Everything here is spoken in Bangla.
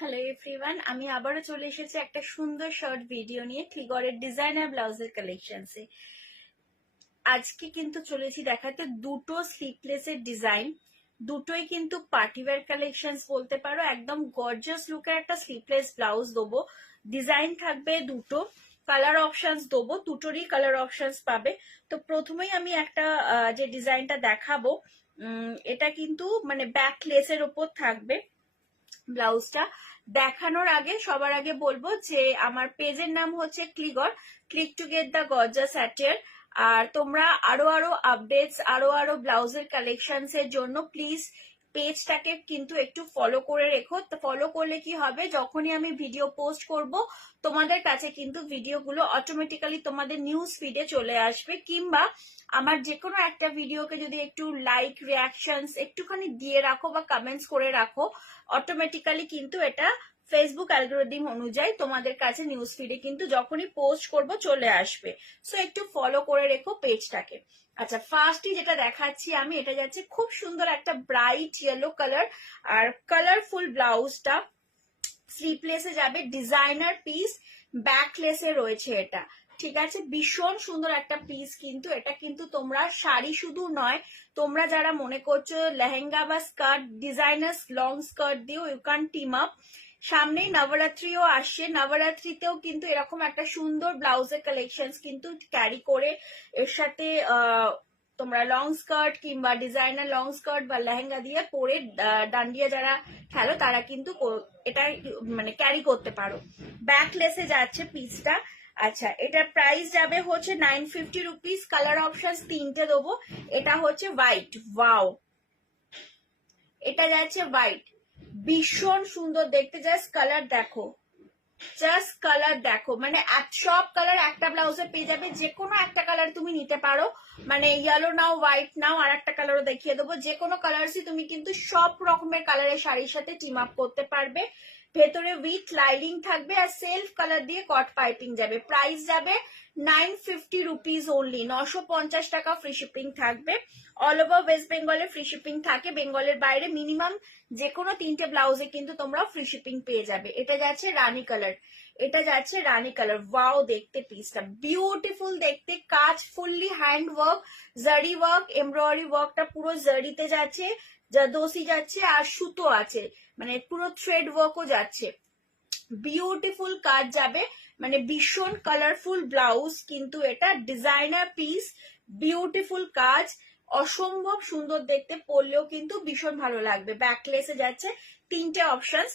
হ্যালো এভরিওয়ান, আমি আবারও চলে এসেছি একটা সুন্দর শর্ট ভিডিও নিয়ে ক্লিগরের ডিজাইনার ব্লাউজের কালেকশনসে। আজকে কিন্তু চলেছি দেখাতে দুটো স্লিভলেসের ডিজাইন। দুটোই কিন্তু পার্টিওয়্যার কালেকশনস বলতে পারো, একদম গর্জিয়াস লুকের একটা স্লিভলেস ব্লাউজ দেবো। ডিজাইন থাকবে দুটো, কালার অপশনস দেবো, দুটোরই কালার অপশনস পাবে। তো প্রথমেই আমি একটা যে ডিজাইনটা দেখাবো, এটা কিন্তু মানে ব্যাক লেসের ওপর থাকবে ব্লাউজটা। দেখানোর আগে সবার আগে বলবো যে আমার পেজের নাম হচ্ছে ক্লিগর, click to get the gorgeous attire. আর তোমরা আরো আপডেটস, আরো ব্লাউজের কালেকশনস এর জন্য প্লিজ পেজটাকে কিন্তু একটু ফলো করে রেখো। ফলো করলে কি হবে, যখনই আমি ভিডিও পোস্ট করব তোমাদের কাছে কিন্তু ভিডিওগুলো অটোমেটিক্যালি তোমাদের নিউজ ফিডে চলে আসবে। কিংবা আমার যে কোনো একটা ভিডিওকে যদি একটু লাইক রিয়াকশনস একটুখানি দিয়ে রাখো বা কমেন্টস করে রাখো, অটোমেটিক্যালি কিন্তু এটা ফেসবুক অ্যালগোরিদম অনুযায়ী তোমাদের কাছে নিউজ ফিডে কিন্তু যখনই পোস্ট করব চলে আসবে। সো একটু ফলো করে রেখো পেজটাকে। আচ্ছা, ফার্স্টই যেটা দেখাচ্ছি আমি, এটা যাচ্ছে খুব সুন্দর একটা ব্রাইট ইয়েলো কালার আর কালারফুল ব্লাউজটা স্লিভলেসে যাবে, ডিজাইনার পিস, ব্যাকলেসে রয়েছে এটা। ঠিক আছে, ভীষণ সুন্দর একটা পিস কিন্তু এটা। কিন্তু তোমরা শাড়ি শুধু নয়, তোমরা যারা মনে করছো লেহেঙ্গা বা স্কার্ট, ডিজাইনার লং স্কার্ট দিয়েও ইউ ক্যান টিম আপ। সামনেই নবরাত্রিও আসছে, নবরাত্রিতেও কিন্তু এরকম একটা সুন্দর ব্লাউজের কালেকশন কিন্তু ক্যারি করে এর সাথে তোমরা লং স্কার্ট কিংবা ডিজাইনার লং স্কার্ট বা লেহেঙ্গা দিয়ে পরে ডান্ডিয়া যারা খেলো তারা কিন্তু এটা মানে ক্যারি করতে পারো। ব্যাকলেসে যাচ্ছে পিসটা। আচ্ছা, এটার প্রাইস যাবে হচ্ছে 950 রুপিস। কালার অপশন তিনটে দেবো। এটা হচ্ছে হোয়াইট, ওয়াও, এটা যাচ্ছে হোয়াইট, ভীষণ সুন্দর দেখতে। জাস্ট কালার দেখো, জাস্ট কালার দেখো, মানে সব কালার একটা ব্লাউজে পেয়ে যাবে। যে কোনো একটা কালার তুমি নিতে পারো, মানে ইয়েলো নাও, হোয়াইট নাও, আর একটা কালারও দেখিয়ে দেবো। যে কোনো কালারসই তুমি কিন্তু সব রকমের কালারের শাড়ির সাথে টিম আপ করতে পারবে। ভেতরে উইথ লাইনিং থাকবে আর সেলফ কালার দিয়ে কট পাইপিং যাবে। প্রাইস যাবে 950 রুপিস অনলি, 950 টাকা। ফ্রি শিপিং থাকবে। অল ওভার ওয়েস্ট বেঙ্গলে ফ্রি শিপিং থাকে, বেঙ্গলের বাইরে মিনিমাম যে কোনো তিনটে ব্লাউজে কিন্তু তোমরা ফ্রি শিপিং পেয়ে যাবে। এটা যাচ্ছে রানী কালার, এটা যাচ্ছে রানী কালার, ওয়াও দেখতে পিসটা, বিউটিফুল দেখতে। কাজ ফুললি হ্যান্ড ওয়ার্ক, জারি ওয়ার্ক, এমব্রয়ডারি ওয়ার্কটা পুরো জারিতে যাচ্ছে, জাদোসি যাচ্ছে আর সুতো আছে, মানে পুরো থ্রেড ওয়ার্কও যাচ্ছে। বিউটিফুল কাজ যাবে, মানে ভীষণ কালারফুল ব্লাউজ কিন্তু এটা, ডিজাইনার পিস, বিউটিফুল কাজ, অসম্ভব সুন্দর দেখতে। পরলেও কিন্তু ভীষণ ভালো লাগবে। ব্যাকলেসে যাচ্ছে তিনটে অপশনস।